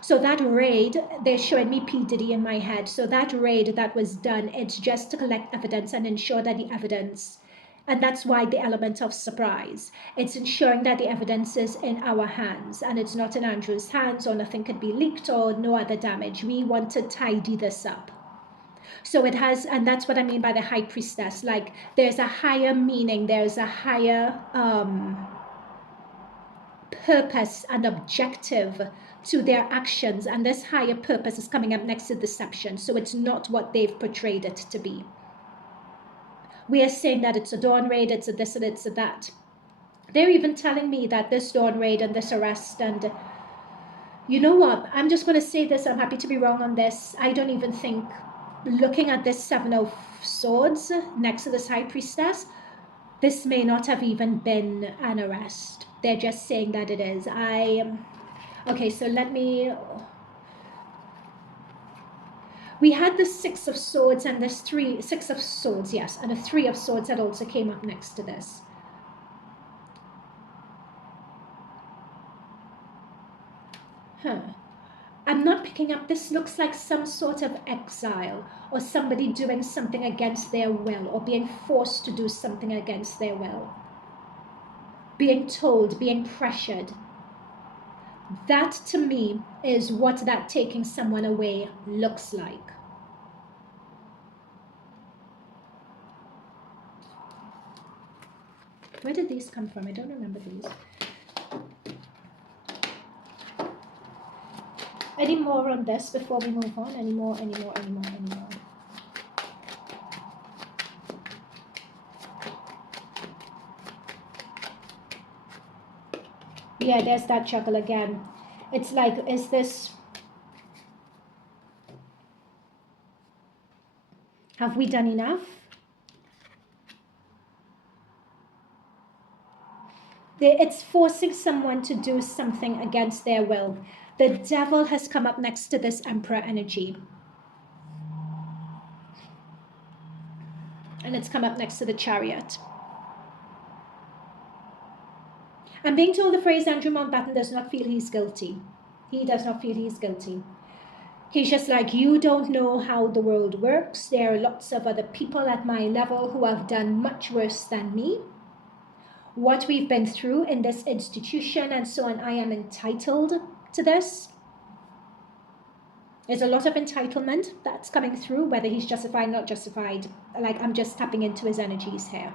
So that raid, they're showing me P. Diddy in my head. So that raid that was done, it's just to collect evidence and ensure that the evidence, and that's why the element of surprise. It's ensuring that the evidence is in our hands and it's not in Andrew's hands, or nothing could be leaked or no other damage. We want to tidy this up. So it has, and that's what I mean by the high priestess. Like, there's a higher meaning, there's a higher purpose and objective to their actions, and this higher purpose is coming up next to deception. So it's not what they've portrayed it to be. We are saying that it's a dawn raid, it's a this and it's a that. They're even telling me that this dawn raid and this arrest, and you know what, I'm just going to say this, I'm happy to be wrong on this. I don't even think, looking at this Seven of Swords next to this high priestess, this may not have even been an arrest. They're just saying that it is. Okay, so we had the Six of Swords and this Six of Swords, yes, and a Three of Swords that also came up next to this. I'm not picking up, this looks like some sort of exile, or somebody doing something against their will, or being forced to do something against their will. Being told, being pressured. That to me is what that taking someone away looks like. Where did these come from? I don't remember these. Any more on this before we move on? Any more? Yeah, there's that juggle again. It's like, is this... Have we done enough? It's forcing someone to do something against their will. The devil has come up next to this emperor energy. And it's come up next to the chariot. I'm being told the phrase Andrew Mountbatten does not feel he's guilty. He does not feel he's guilty. He's just like, you don't know how the world works. There are lots of other people at my level who have done much worse than me. What we've been through in this institution and so on, I am entitled to this. There's a lot of entitlement that's coming through, whether he's justified, not justified. Like, I'm just tapping into his energies here.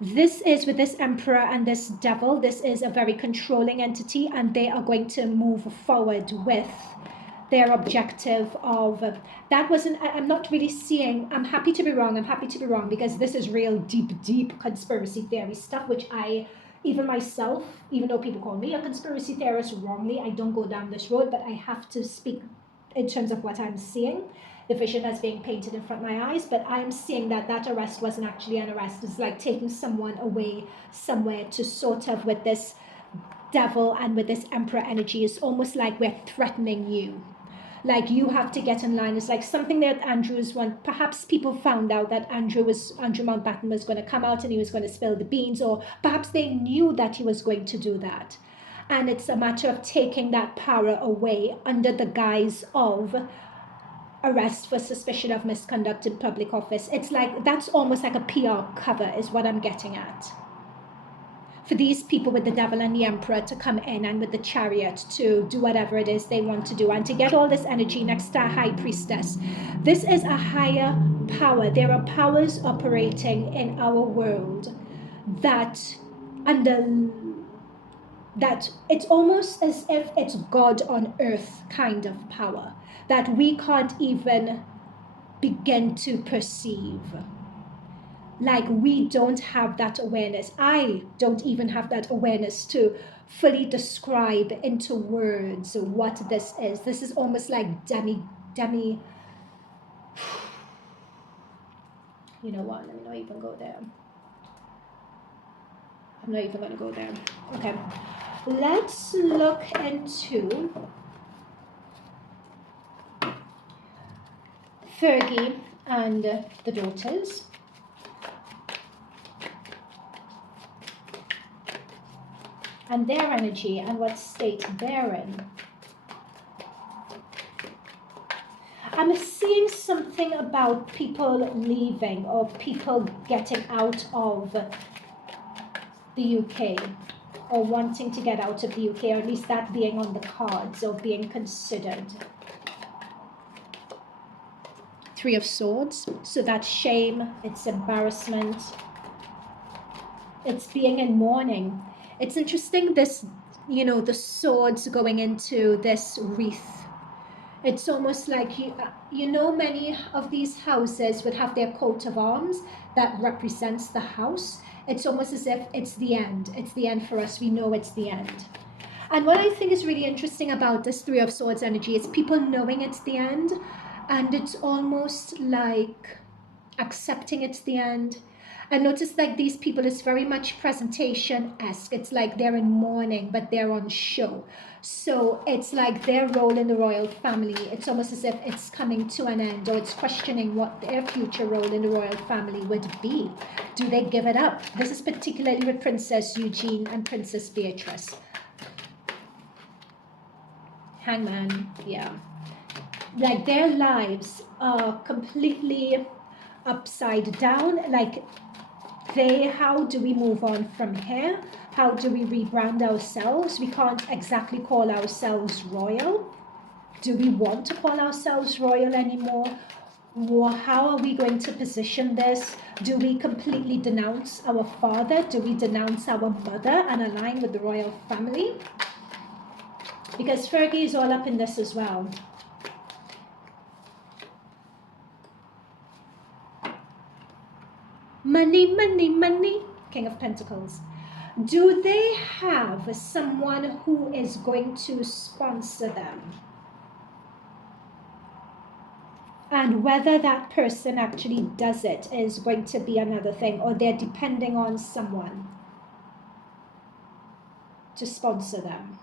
This is, with this emperor and this devil, this is a very controlling entity, and they are going to move forward with their objective of, that wasn't, I'm not really seeing, I'm happy to be wrong, because this is real deep conspiracy theory stuff, which I, even myself, even though people call me a conspiracy theorist wrongly, I don't go down this road, but I have to speak in terms of what I'm seeing. The vision that's being painted in front of my eyes, but I'm seeing that that arrest wasn't actually an arrest. It's like taking someone away somewhere to sort of, with this devil and with this emperor energy, it's almost like we're threatening you. Like, you have to get in line. It's like something that Andrew's one, perhaps people found out that Andrew Mountbatten was going to come out and he was going to spill the beans, or perhaps they knew that he was going to do that. And it's a matter of taking that power away under the guise of arrest for suspicion of misconduct in public office. It's like, that's almost like a PR cover is what I'm getting at. For these people with the devil and the emperor to come in and with the chariot to do whatever it is they want to do, and to get all this energy next to a high priestess. This is a higher power. There are powers operating in our world that it's almost as if it's God on earth kind of power that we can't even begin to perceive. Like, we don't have that awareness. I don't even have that awareness to fully describe into words what this is. This is almost like demi. You know what? Let me not even go there. I'm not even going to go there. Okay. Let's look into Fergie and the daughters. And their energy and what state they're in. I'm seeing something about people leaving or people getting out of the UK or wanting to get out of the UK, or at least that being on the cards or being considered. Three of Swords. So that's shame, it's embarrassment, it's being in mourning. It's interesting, this, you know, the swords going into this wreath. It's almost like, you know, many of these houses would have their coat of arms that represents the house. It's almost as if it's the end. It's the end for us. We know it's the end. And what I think is really interesting about this Three of Swords energy is people knowing it's the end. And it's almost like accepting it's the end. I noticed like these people is very much presentation-esque. It's like they're in mourning, but they're on show. So it's like their role in the royal family. It's almost as if it's coming to an end, or it's questioning what their future role in the royal family would be. Do they give it up? This is particularly with Princess Eugenie and Princess Beatrice. Hangman, yeah. Like their lives are completely upside down. Like, how do we move on from here? How do we rebrand ourselves? We can't exactly call ourselves royal. Do we want to call ourselves royal anymore? How are we going to position this? Do we completely denounce our father? Do we denounce our mother and align with the royal family? Because Fergie is all up in this as well. Money, money, money. King of Pentacles. Do they have someone who is going to sponsor them? And whether that person actually does it is going to be another thing, or they're depending on someone to sponsor them.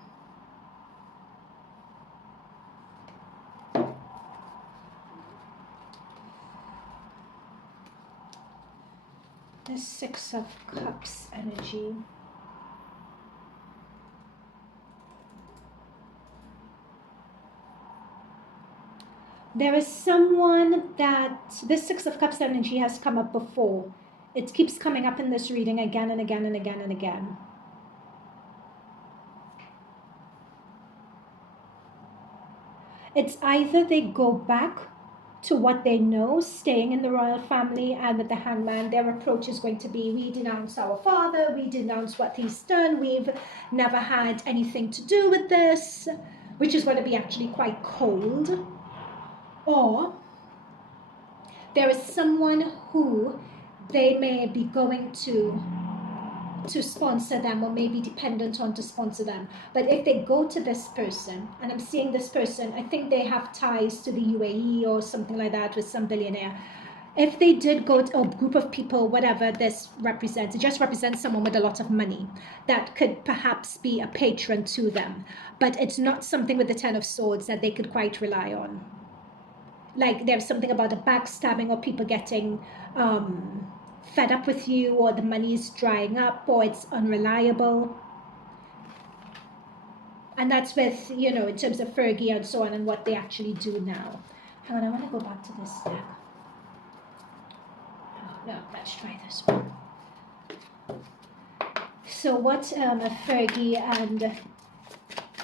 The Six of Cups energy. There is someone that this Six of Cups energy has come up before. It keeps coming up in this reading again and again and again and again. It's either they go back to what they know, staying in the royal family, and with the Hangman, their approach is going to be, we denounce our father, we denounce what he's done, we've never had anything to do with this, which is going to be actually quite cold. Or there is someone who they may be going to sponsor them, or may be dependent on to sponsor them. But if they go to this person, and I'm seeing this person, I think they have ties to the UAE or something like that with some billionaire. If they did go to a group of people, whatever this represents, it just represents someone with a lot of money that could perhaps be a patron to them. But it's not something with the Ten of Swords that they could quite rely on. Like there's something about a backstabbing, or people getting fed up with you, or the money is drying up, or it's unreliable. And that's with, you know, in terms of Fergie and so on, and what they actually do now. Hang on, I want to go back to this deck. No, let's try this one. So what Fergie and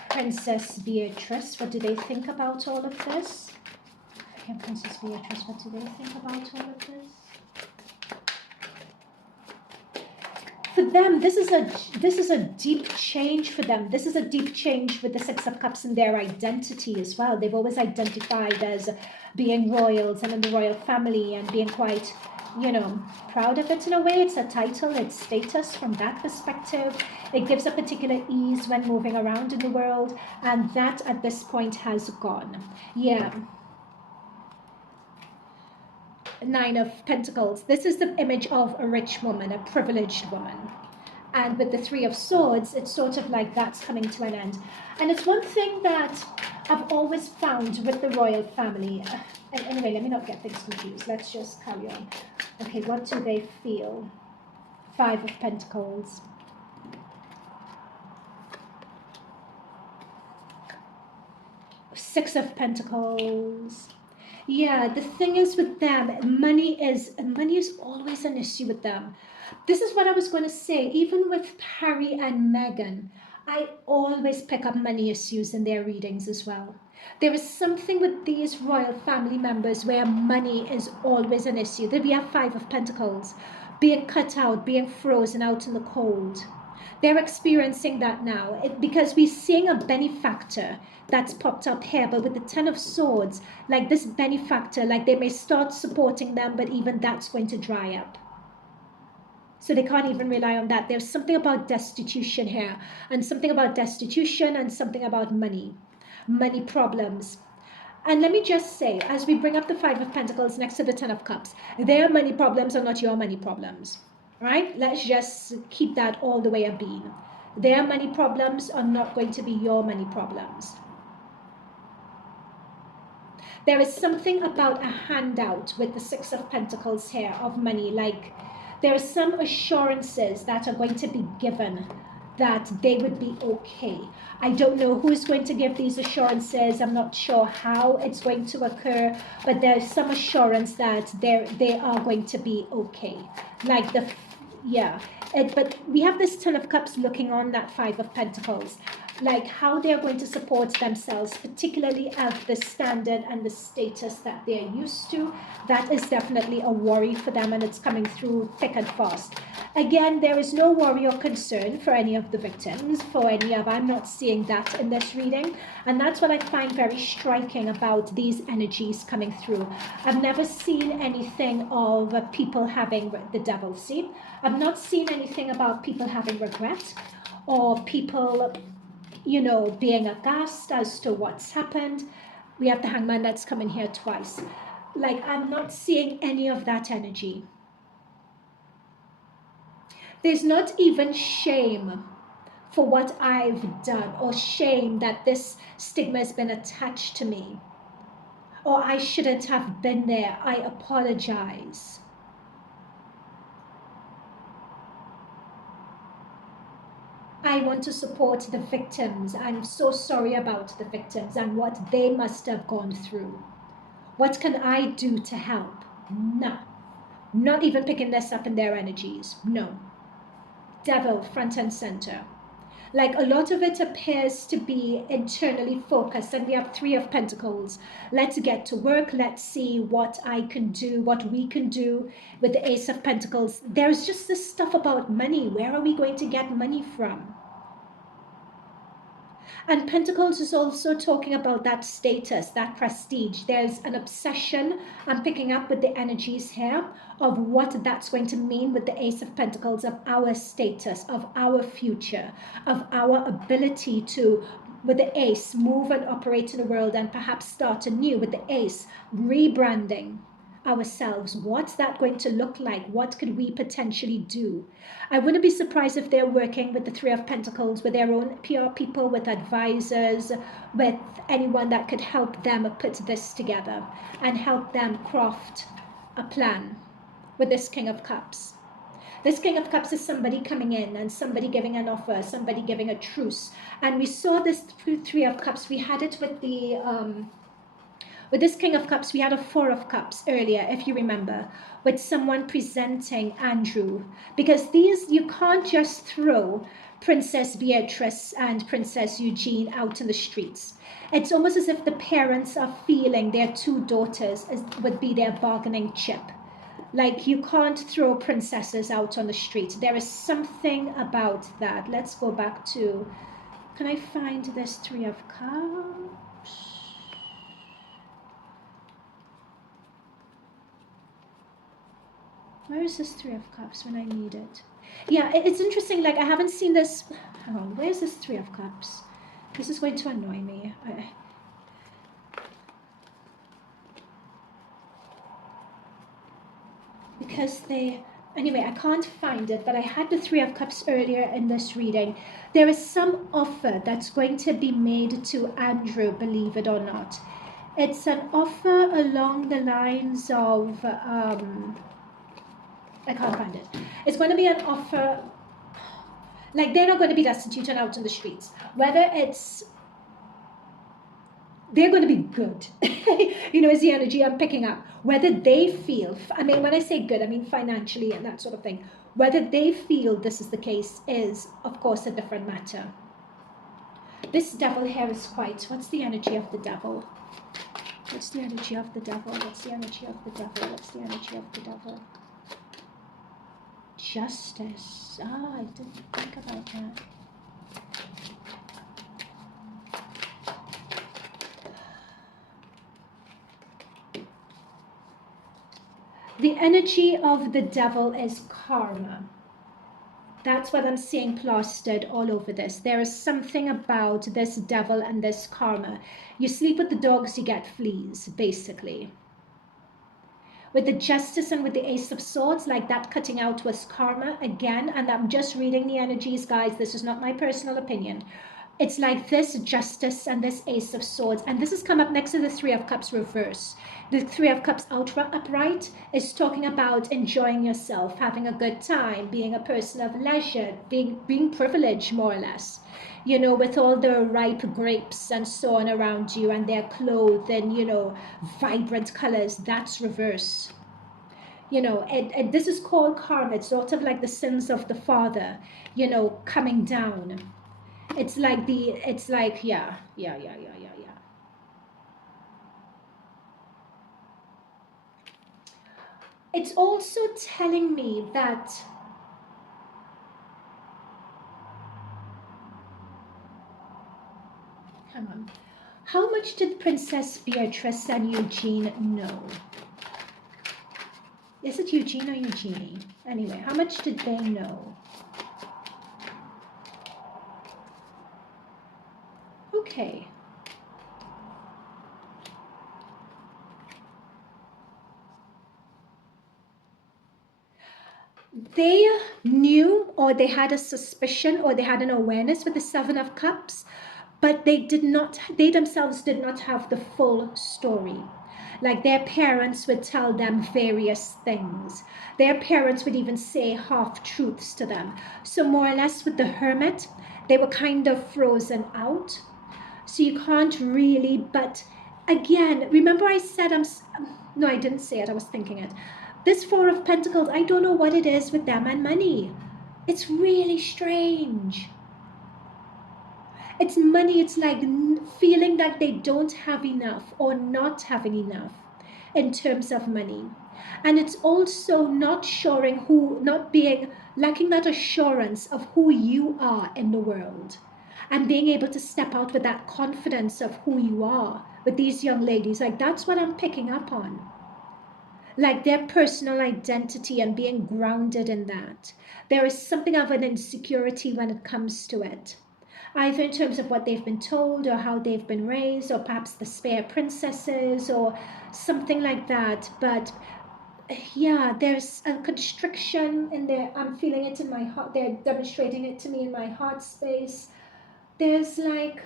Princess Beatrice, what do they think about all of this? And Princess Beatrice, what do they think about all of this? For them, this is a deep change for them. This is a deep change with the Six of Cups in their identity as well. They've always identified as being royals and in the royal family, and being quite, you know, proud of it in a way. It's a title, it's status from that perspective. It gives a particular ease when moving around in the world, and that at this point has gone. Yeah. Nine of Pentacles. This is the image of a rich woman, a privileged woman. And with the Three of Swords, it's sort of like that's coming to an end. And it's one thing that I've always found with the royal family. And anyway, let me not get things confused. Let's just carry on. Okay, what do they feel? Five of Pentacles. Six of Pentacles. Yeah, the thing is with them, money is always an issue with them. This is what I was going to say. Even with Harry and Meghan, I always pick up money issues in their readings as well. There is something with these royal family members where money is always an issue. Then we have Five of Pentacles, being cut out, being frozen out in the cold. They're experiencing that now because we're seeing a benefactor that's popped up here, but with the Ten of Swords, like this benefactor, like they may start supporting them, but even that's going to dry up. So they can't even rely on that. There's something about destitution here, and something about destitution, and something about money problems. And let me just say, as we bring up the Five of Pentacles next to the Ten of Cups, their money problems are not your money problems. Right? Let's just keep that all the way a beam. Their money problems are not going to be your money problems. There is something about a handout with the Six of Pentacles here of money. Like there are some assurances that are going to be given that they would be okay. I don't know who is going to give these assurances. I'm not sure how it's going to occur, but there's some assurance that they are going to be okay. Like the, yeah. But we have this Ten of Cups looking on that Five of Pentacles. like how they're going to support themselves, particularly at the standard and the status that they're used to. That is definitely a worry for them, and it's coming through thick and fast. Again, there is no worry or concern for any of the victims, for any of, I'm not seeing that in this reading. And that's what I find very striking about these energies coming through. I've never seen anything of people having the devil. See, I've not seen anything about people having regret or people, you know, being aghast as to what's happened. We have the hangman that's come in here twice. Like, I'm not seeing any of that energy. There's not even shame for what I've done, or shame that this stigma has been attached to me, or I shouldn't have been there, I apologize. I want to support the victims. I'm so sorry about the victims and what they must have gone through. What can I do to help? No. Not even picking this up in their energies. No. Devil front and center. Like, a lot of it appears to be internally focused, and we have 3 of Pentacles. Let's get to work. Let's see what I can do, what we can do with the Ace of Pentacles. There's just this stuff about money. Where are we going to get money from? And Pentacles is also talking about that status, that prestige. There's an obsession I'm picking up with the energies here of what that's going to mean with the Ace of Pentacles, of our status, of our future, of our ability to, with the Ace, move and operate in the world and perhaps start anew. With the Ace, rebranding ourselves. What's that going to look like? What could we potentially do? I wouldn't be surprised if they're working with the 3 of Pentacles, with their own PR people, with advisors, with anyone that could help them put this together and help them craft a plan with this King of Cups. This King of Cups is somebody coming in and somebody giving an offer, somebody giving a truce. And we saw this 3 of Cups. We had it with the with this King of Cups. We had a 4 of Cups earlier, if you remember, with someone presenting Andrew. Because these, you can't just throw Princess Beatrice and Princess Eugene out in the streets. It's almost as if the parents are feeling their 2 daughters would be their bargaining chip. Like, you can't throw princesses out on the street. There is something about that. Let's go back to, can I find this 3 of Cups? Where is this 3 of Cups when I need it? Yeah, it's interesting. Like, I haven't seen this. Hang on, where's this 3 of Cups? This is going to annoy me. Because they... Anyway, I can't find it, but I had the 3 of Cups earlier in this reading. There is some offer that's going to be made to Andrew, believe it or not. It's an offer along the lines of... I can't find it. It's going to be an offer, like, they're not going to be destitute and out in the streets. Whether it's, they're going to be good, you know, is the energy I'm picking up. Whether they feel, I mean, when I say good, I mean financially and that sort of thing. Whether they feel this is the case is, of course, a different matter. This devil here is quite, what's the energy of the devil? What's the energy of the devil? What's the energy of the devil? What's the energy of the devil? Justice. Ah, I didn't think about that. The energy of the devil is karma. That's what I'm seeing plastered all over this. There is something about this devil and this karma. You sleep with the dogs, you get fleas, basically. With the Justice and with the Ace of Swords, like that cutting out was karma again. And I'm just reading the energies, guys. This is not my personal opinion. It's like this Justice and this Ace of Swords. And this has come up next to the 3 of Cups reverse. The 3 of Cups upright is talking about enjoying yourself, having a good time, being a person of leisure, being privileged, more or less. You know, with all the ripe grapes and so on around you, and their clothes and, you know, vibrant colors. That's reverse. You know, and this is called karma. It's sort of like the sins of the father, you know, coming down. It's like yeah. It's also telling me that hang on. How much did Princess Beatrice and Eugene know? Is it Eugene or Eugenie? Anyway, how much did they know? Okay. They knew, or they had a suspicion, or they had an awareness with the Seven of Cups, but they themselves did not have the full story. Like their parents would tell them various things. Their parents would even say half-truths to them. So more or less with the Hermit, they were kind of frozen out. So you can't really, but again, remember I said no, I didn't say it, I was thinking it. This Four of Pentacles, I don't know what it is with them and money. It's really strange. It's money, it's like feeling that they don't have enough or not having enough in terms of money. And it's also not showing lacking that assurance of who you are in the world. And being able to step out with that confidence of who you are with these young ladies. Like that's what I'm picking up on. Like their personal identity and being grounded in that. There is something of an insecurity when it comes to it. Either in terms of what they've been told or how they've been raised, or perhaps the spare princesses or something like that. But yeah, there's a constriction in there. I'm feeling it in my heart. They're demonstrating it to me in my heart space. There's like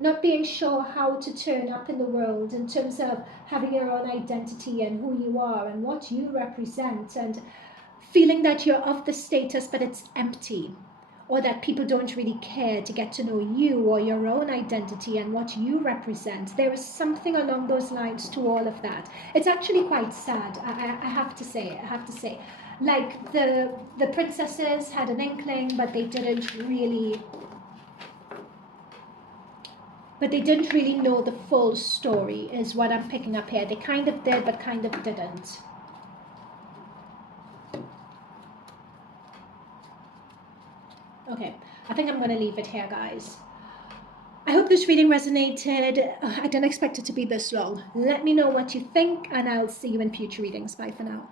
not being sure how to turn up in the world in terms of having your own identity and who you are and what you represent, and feeling that you're of the status but it's empty, or that people don't really care to get to know you or your own identity and what you represent. There is something along those lines to all of that. It's actually quite sad, I have to say. Like the princesses had an inkling, but they didn't really know the full story, is what I'm picking up here. They kind of did, but kind of didn't. Okay, I think I'm going to leave it here, guys. I hope this reading resonated. I didn't expect it to be this long. Let me know what you think, and I'll see you in future readings. Bye for now.